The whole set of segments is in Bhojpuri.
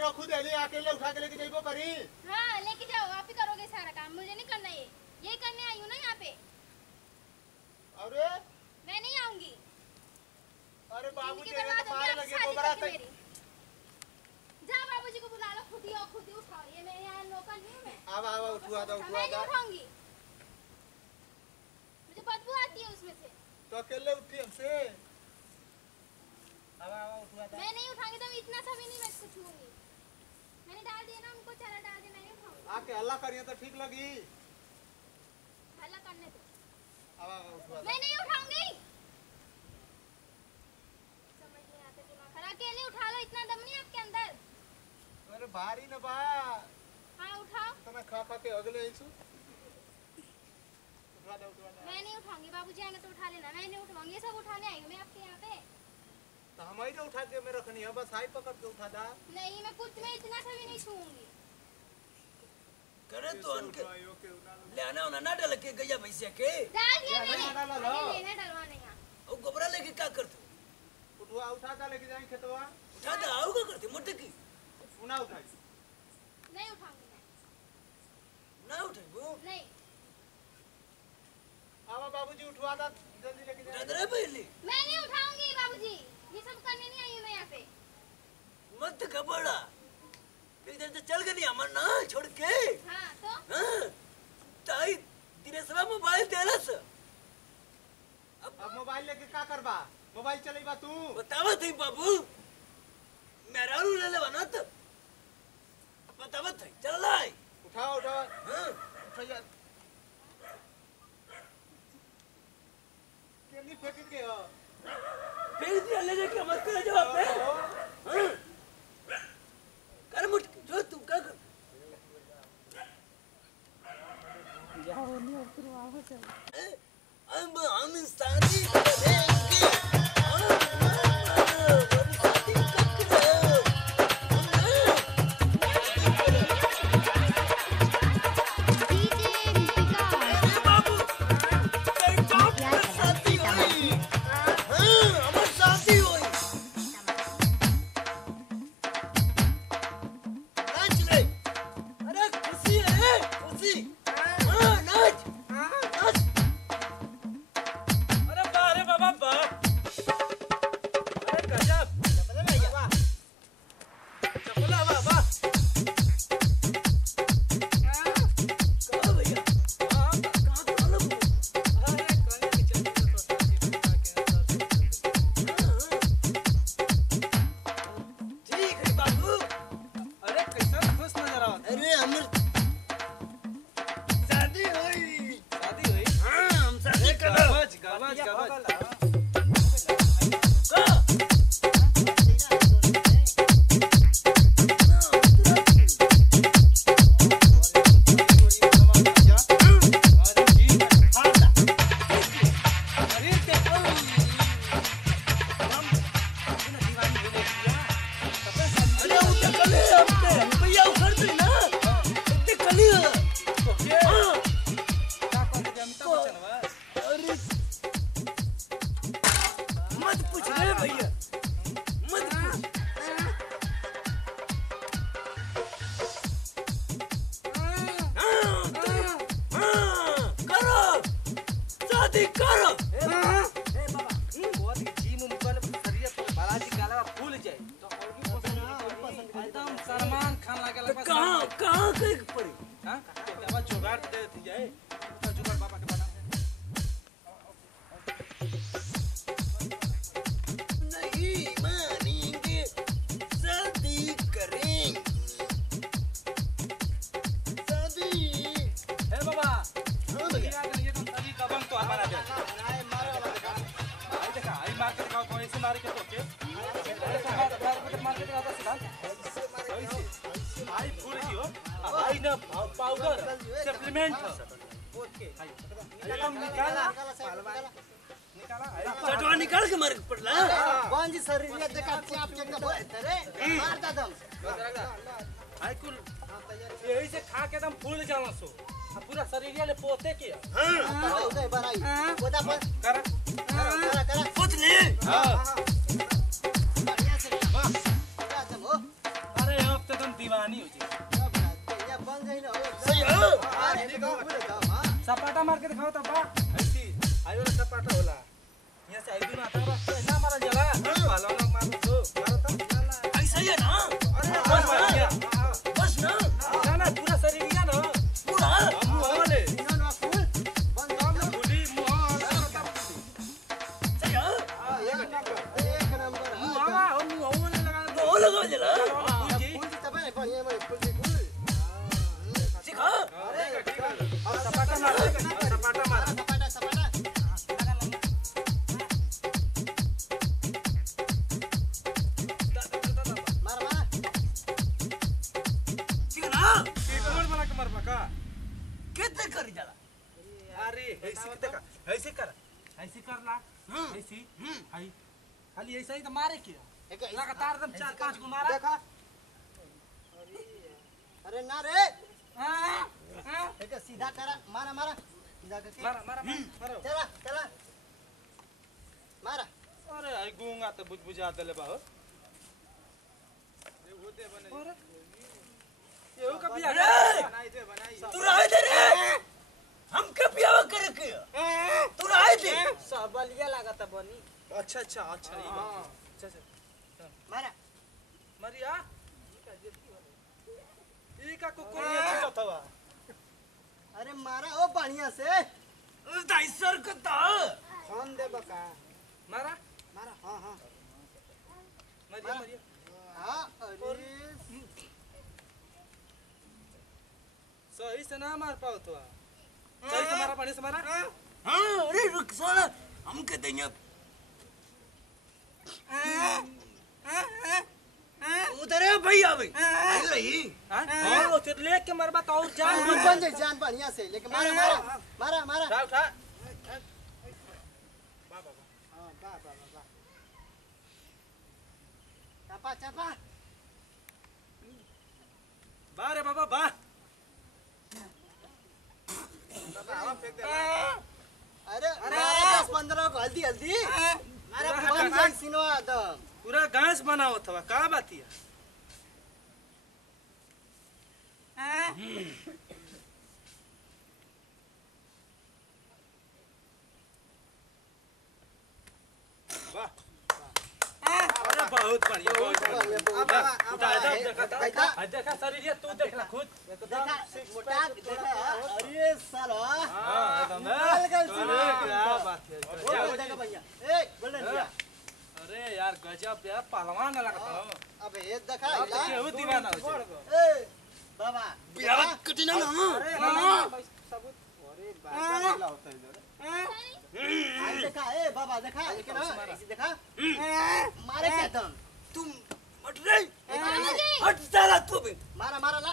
रखू देली अकेले उठा के लेके जाइबो करी। हाँ लेके जाओ, आप ही करोगे सारा काम, मुझे नहीं करना ये। यही करने आई हूँ ना यहाँ पे। अरे मैं नहीं आऊंगी। अरे बाबूजी जिंदगी बर्बाद मार होगी लगे आपकी दोबारा शादी करके मेरी। जा बाबूजी को बुला लो, खुद ही उठाओ। ये मेरे यहाँ नौकर नहीं हूँ मैं। आवा उठवा दो मैं नहीं उठाऊंगी, मुझे बदबू आती है उसमें से। तो अकेले उठी हमसे। आवा उठवा दो। मैं नहीं उठाऊंगी, तो इतना सा भी नहीं मैं इसको छूऊंगी। मैंने डाल दिया ना उनको, चारा डाल दिया, मैं नहीं उठाऊंगी। आके हल्ला करिए तो ठीक लगी। हल्ला करने दो। आवा उठवा दो। मैं नहीं उठाऊंगी। समझ नहीं आता दिमाग खराब। अकेले उठा लो, इतना दम नहीं आपके अंदर। अरे भारी न बा। हाँ उठाओ। तो मैं खा के अगले इंसु उठवा दो। मैं नहीं उठाऊंगी, बाबूजी आएंगे तो उठा लेना। मैं नहीं उठाऊंगी, ये सब उठाने आई हूँ मैं आपके यहाँ पे। तो हम ही उठा के मैं रखनी है, बस हाई पकड़ के उठा दा। नहीं मैं कुछ में इतना सा भी नहीं छूऊंगी। करे तो अनके ले आना होना ना डाल के गया भैंसिया के डाल दिया मैंने। नहीं डाला लो। अरे लेना डलवाने यहाँ। और गोबरा लेके क्या करते उठा दा लेके जाएं खेतवा। उठा दे आओ क्या करते मोटे की उना उठाई नहीं उठाऊंगी मैं। ना उठे वो नहीं आवा बाबूजी उठवा दा जल्दी लेके उठा जाएं। दे रे पहले मैं नहीं उठाऊंगी बाबूजी, ये सब करने नहीं आई हूँ मैं यहाँ पे। मत घबरा इधर से चल गई हमर ना छोड़ के। हाँ तो हां ताई तेरे सब मोबाइल देलस। अब मोबाइल लेके का करबा? मोबाइल चलेबा तू? बतावा थी बाबू मेरा रू ले ले बना तो बतावा थी चल लाई उठाओ उठाओ। हां उठा जा। केनी फेंक के हो? फेंक दिया ले जाके मत कर जवाब पे। हां कर मुट जो तू क्या कर जाओ नहीं उतरो आओ चल। हम इंसानी करेंगे चटवा निकाल के मार पड़ला कौन जी शरीर देखा आप चेक कर रे मार दा दम हाय कुल यही से खा के एकदम फूल जाना सो पूरा शरीर ले पोते के हां उधर बराई ओदा पर कर करा पूछ ले हां बढ़िया से वाह पूरा दम हो अरे अब तो हो जला फूल जी फूल तब है बढ़िया में फूल जी फूल सिखा अरे सपाटा मार सपाटा मार सपाटा सपाटा मार मार सिखना कीटोड़ बना के मारबा का कितने कर जला अरे ऐसे देखा ऐसे कर ना ऐसे हाय खाली ऐसे ही तो मारे किया एक लगातार एकदम 4-5 गो मारा देखा अरे ना रे हां एक सीधा करा मारा मारा सीधा करके मारा मारा मारो चला चला मारा अरे आई गूंगा तो बुझा देले बा हो अरे ये का बिया बनाई दे बनाई तू रहे दे रे हम के पियावा करे के तू रहे दे सबलिया लागत बनी अच्छा अच्छा अच्छा ई बात अच्छा अच्छा मारा मरिया ई का कुकुर ये चिल्लत हवा अरे मारा ओ बढ़िया से उस दाइसर का ता फोन दे बका मारा मारा हां हां मरिया मरिया हां अरे सही से ना मार पाओ तो सही से मारा पानी से मारा हां अरे रुक साला हम के देंगे उधर है भैया भाई आई रही हां वो तो लेके मरबा तो और जान बन जाए जान बढ़िया से लेकिन मारा मारा मारा मारा उठा उठा हां बा बा बा बा चापा चापा बा रे बाबा बा हवा फेंक दे अरे मारा 10-15 को हल्दी हल्दी मारा बन जाए सिनवा दम पूरा घास बनाओ थवा का बातिया अरे बहुत बढ़िया बहुत बढ़िया उठा देखा देखा शरीर ये तू देख ला खुद देखा मोटा देखा अरे साला हां एकदम क्या बात है बोल देखा भैया ए बोल दिया अरे यार गजब यार पहलवान लगता हो अब ये देखा अब तो केहू दीवाना हो ए बाबा पियावा कटिना ना अरे बाबा होता है देखा ए बाबा देखा लेकिन ऐसे देखा मारे क्या दम तुम हट रे हट साला तू भी मारा मारा ला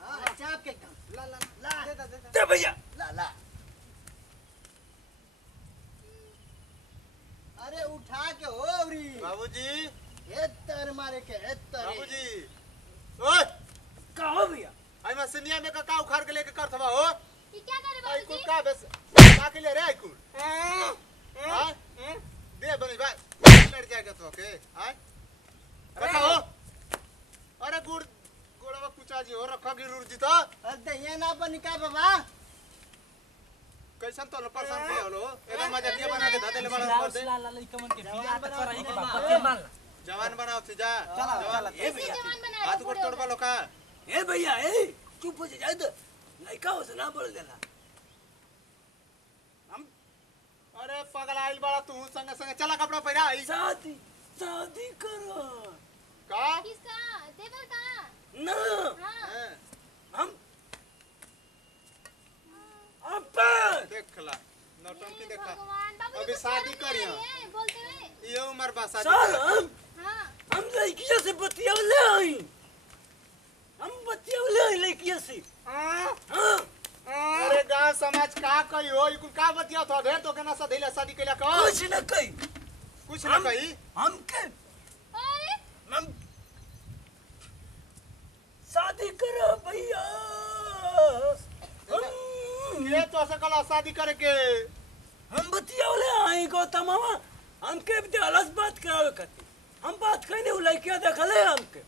हां चाप के एकदम ला ला ला दे भैया ला ला अरे उठा के ओरी बाबूजी ए तर मारे के ए तर बाबूजी ओए कहो भैया आई मसीनिया में का उखाड़ के लेके करथवा हो ये क्या करे आई बाबूजी कुल का बस का के ले रे आई कुल हां दे बनी बा लड़ जाएगा तो ओके हां रखा हो अरे गुड़ गोड़वा कुचा जी हो रखा गिरुर जी तो अरे ये ना बनी का बाबा कैसन तो परेशान किया हो एकदम मजाकिया बना के धदेले बड़ा कर दे जवान बनाओ थी जा जवान ए भैया जवान बना हाथ को तोड़वा लो का ए भैया ए चुप हो जा दे लड़का हो से ना बोल देना हम अरे पगला आइल बड़ा तू संग संग चला कपड़ा पहना आई शादी शादी करो का किसका देवर का ना हां हम अपन देखला नौटंकी देखा भगवान बाबूजी अभी को शादी शर्म करियो। नहीं आ रही है, बोलते हुए ये उम्र बा शादी साल करे। हां हम लड़कियों से बतियावले आई हम बतियावले आई लड़कियों से हाँ अरे गांव समाज का कही हो इकुल का बतिया तो ढेर तो केना सधैला शादी कैला का कुछ न कही कुछ ना कही हम के अरे हम शादी करो भैया ये तो सकला शादी करे के हम बतियावले आई गौतम मामा हमके भी अलग बात करावे खाती हम बात कहीं लड़कियां देखले हमके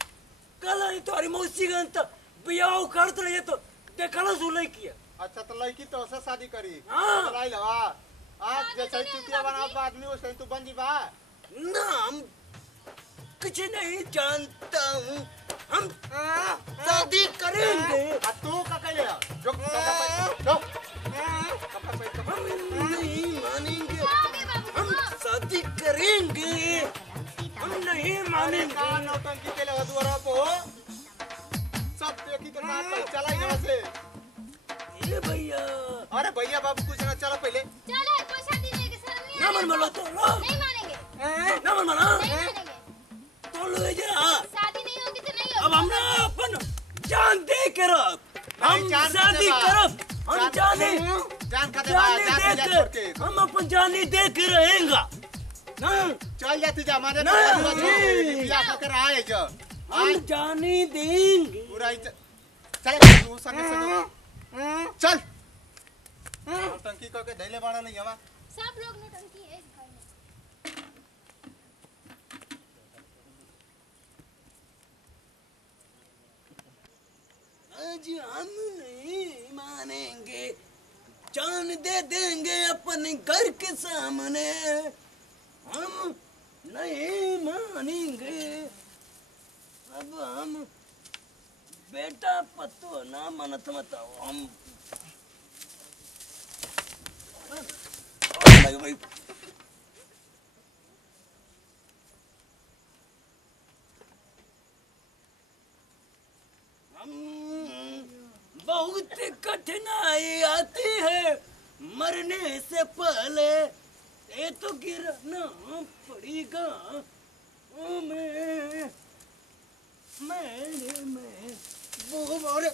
कल आई तुम्हारी मौसी गन तो बियाह उखाड़त रही तो देखल सु लड़किया अच्छा तो लड़की तो से शादी करी हाँ। लाई लवा आज जैसे चुतिया बना आदमी वैसे तू बन जी बा ना हम कुछ नहीं जानता हूँ हम शादी करेंगे आ तू का कहले जो जो कपड़ा पहन कपड़ा हम नहीं मानेंगे क्या हो गया बाबूजी हम को शादी करेंगे हम नहीं अरे मानेंगे। का नौटंकी के लगा दुआरा पे हो सब देखी तो ना चला यहाँ से। ये भैया अरे भैया बाबू कुछ ना चलो पहले। चलो कोई शादी नहीं के शर्म नहीं ना मन malo तो लो नहीं मानेंगे ना मन mana नहीं मानेंगे तो लो ये शादी नहीं होगी तो नहीं अब होगी हम ना अपन जान दे कर हम जान का शादी देवा। करब हम जाने जान का दे जाने जान दे जा छोड़ के कर हम अपन जाने दे के रहेंगे ना चल जाती जा माने नहीं। बियाह कर आए जो हम जाने देंगे। पूरा चल तू संगे संगे चल नौटंकी करके धैले बाड़ा नहीं हवा। सब लोग नौटंकी है इस घर में आज हम नहीं मानेंगे जान दे देंगे अपने घर के सामने हम नहीं मानेंगे अब हम बेटा पतो ना मनत बताओ हम भाई बहुत कठिनाई आती है मरने से पहले ये तो गिरना पड़ेगा मैं वो और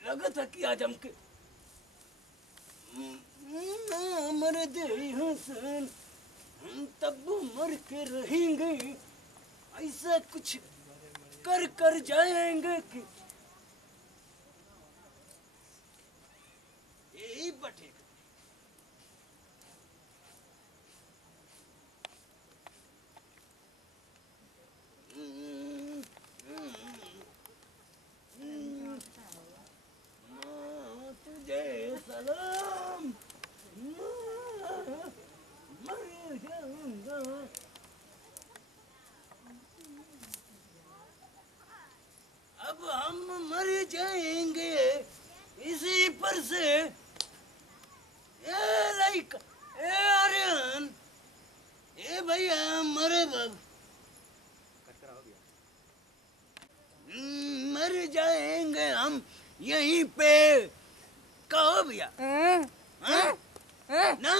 लगा था कि आज हमके मर दे हसन हम तब मर के रहेंगे ऐसा कुछ कर कर जाएंगे कि यही बटेगा। तुझे सलाम मर जाऊंगा। अब हम मर जाएंगे इसी पर से ए लाइक ए आर्यन ए भैया मरे बाब मर जाएंगे हम यहीं पे कहो भैया हाँ? ना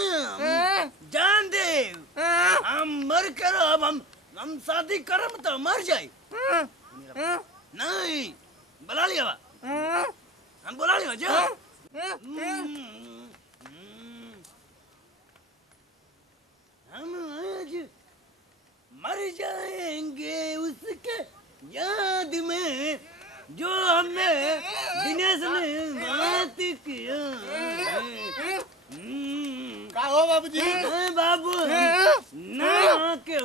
जान दे हम मर कर अब हम शादी करम तो मर जाए नहीं बुला लिया बा हम बुला लिया जा हम आज मर जाएंगे उसके याद में जो हमने दिनेश ने बात किया का हो बाबूजी बाबू ना के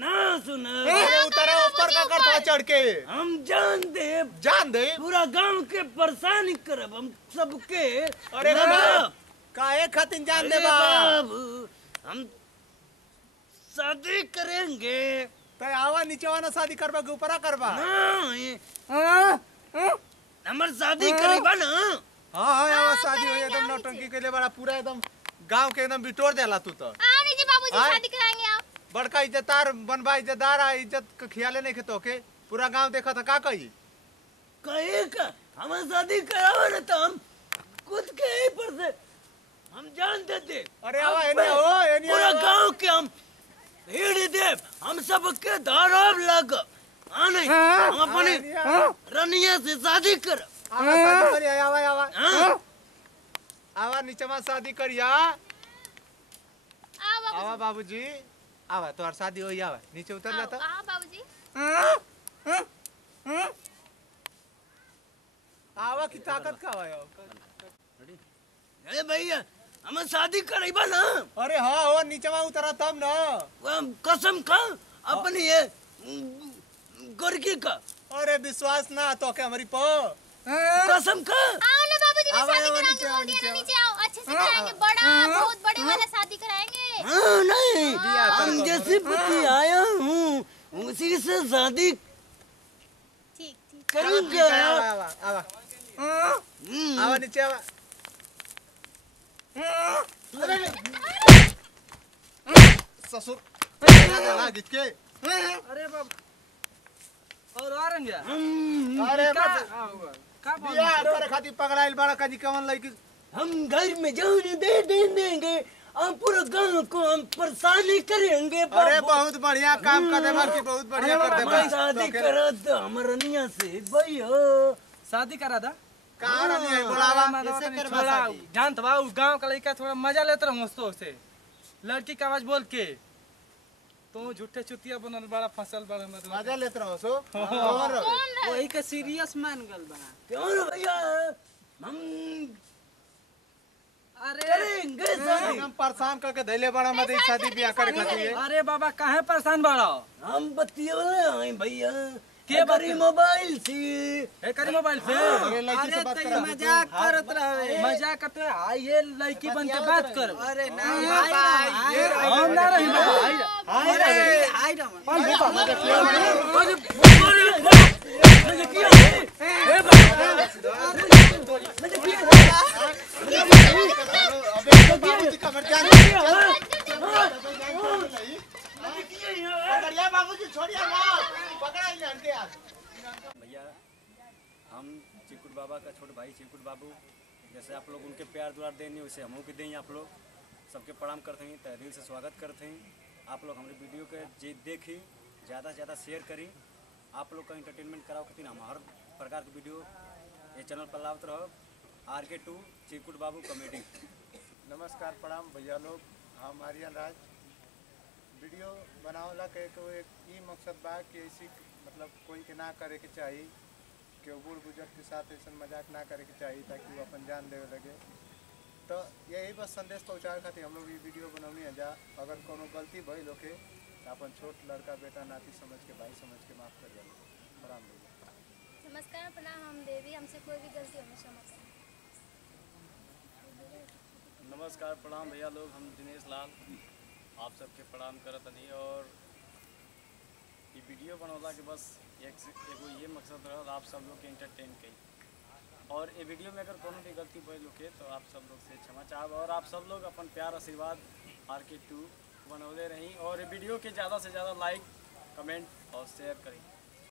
ना सुना अरे उतारा ऊपर का करता चढ़ के हम जान दे पूरा गांव के परेशान करब हम सबके अरे लड़ब। काहे खातिर जान दे अरे बाबू हम शादी करेंगे तो आवा नीचे वाला शादी करबा के ऊपरा करबा। नहीं हमार शादी करेबा ना हाँ हाँ आवा शादी हो एकदम नौटंकी के लिए बड़ा पूरा एकदम गांव के एकदम बिटोर देला तू तो आओ नहीं जी बाबूजी हाँ? शादी कराएंगे आप बड़का इज्जतदार बनबा इज्जतदार आ इज्जत के ख्याले नहीं खेतो के पूरा गांव देखा था का कही कहे का हमार शादी करावे ना तो हम खुद के ही पर से हम जान देते। अरे आवा एने हो एने पूरा गांव के हम भीड़ दे हम सबके धाराव लग नहीं हम अपने रनिया से शादी कर आवा शादी करी आवा आवा हाँ? आवा नीचे में शादी करिया आओ बाबूजी आवा बाबूजी आवा तोहर शादी होई आवा नीचे उतर जा तो आओ बाबूजी आवा की ताकत का आवा अरे भैया हम शादी करेबा ना अरे हाँ हो नीचे में उतरा तब ना वो हम कसम खा अपनी ये गोरकी का अरे विश्वास ना तो के हमारी पो कसम खा आओ ना बाबूजी मैं आओ, शादी आओ, कराएंगे नीचे आओ, बोल दिया ना नीचे नीचे आओ अच्छे से कराएंगे बड़ा बहुत बड़े वाला शादी कराएंगे हाँ नहीं बिया हम करो, जैसे पति आया हूँ उसी से शादी ठीक ठीक करूंगा आवा आवा आवा आवा नीचे आवा ससुर ना गीत के अरे बाप और आ रंग गया अरे का बस का बोल बियाह करे खातिर पकड़ाइल बड़ा काजी कवन लइकी हम घर में जाने दे देंगे हम पूरे गांव को हम परेशानी करेंगे अरे बहुत बढ़िया काम कर देबा की बहुत बढ़िया कर देबा शादी करा तो हमारा निया से भैया शादी करा दा कहां रहनी है बुलावा कैसे करवा छोड़ा शादी? जानत बा उ गांव का लड़का थोड़ा मजा लेत रहूं तो से लड़की का आवाज बोल के तो झूठे चुतिया बनल बड़ा फसल बड़ा मतलब मजा लेत रहो सो और रहो। वही के सीरियस मान गल बा। क्यों रे भैया हम अरे करेंगे शादी हम परेशान करके धैले बड़ा मत ई शादी बियाह करे खातिर अरे बाबा काहे परेशान बड़ा हम बतियोले आए भैया के के बड़ी मोबाइल से ए करी मोबाइल से अरे लड़की से बात करा मजाक करत रहे। मजाक करते आ ये लड़की बन के बात कर अरे नहीं भाई हम ना रही बाबा हाय रमन अबे बाबूजी खबर जान बढ़िया बाबूजी छोड़िए ना पकड़ाई ना हटके यार भैया हम चिकुट बाबा का छोटे भाई चिकुट बाबू जैसे आप लोग उनके प्यार दुलार देनी वैसे हमों के दें आप लोग सबके प्रणाम करते हैं तहे दिल से स्वागत करते हैं आप लोग हमारे वीडियो के जे देखी ज़्यादा से ज़्यादा शेयर करी आप लोग का इंटरटेनमेंट कराओ खातिर हम हर प्रकार की वीडियो ये चैनल पर लावत रहो RK2 चिकुट बाबू कॉमेडी। नमस्कार प्रणाम भैया लोग हम आर्यन राज वीडियो बनावला के एक ई मकसद बा कि ऐसी मतलब कोई के ना करे के चाहिए कि बूढ़ बुजुर्ग के साथ ऐसा मजाक ना करे के चाहिए ताकि वो अपन जान देवे लगे तो यही बस संदेश पहुँचावे खातिर हम लोग ये वीडियो बनौनी है जा अगर कोनो गलती भइल होके तो अपन छोट लड़का बेटा नाती समझ के भाई समझ के माफ़ कर दिया प्रणाम भैया। नमस्कार प्रणाम हम देवी हमसे कोई भी गलती हमेशा माफ करें। नमस्कार प्रणाम भैया लोग हम दिनेश लाल आप सबके प्रणाम करत नहीं और ये वीडियो बनौला के बस एगो ये मकसद रहल आप सब लोग के इंटरटेन करी और ये वीडियो में अगर कोनो भी गलती भइल होके तो आप सब लोग से क्षमा चाहब और आप सब लोग अपन प्यार आशीर्वाद RK2 बनौले रही और ये वीडियो के ज़्यादा से ज़्यादा लाइक कमेंट और शेयर करें।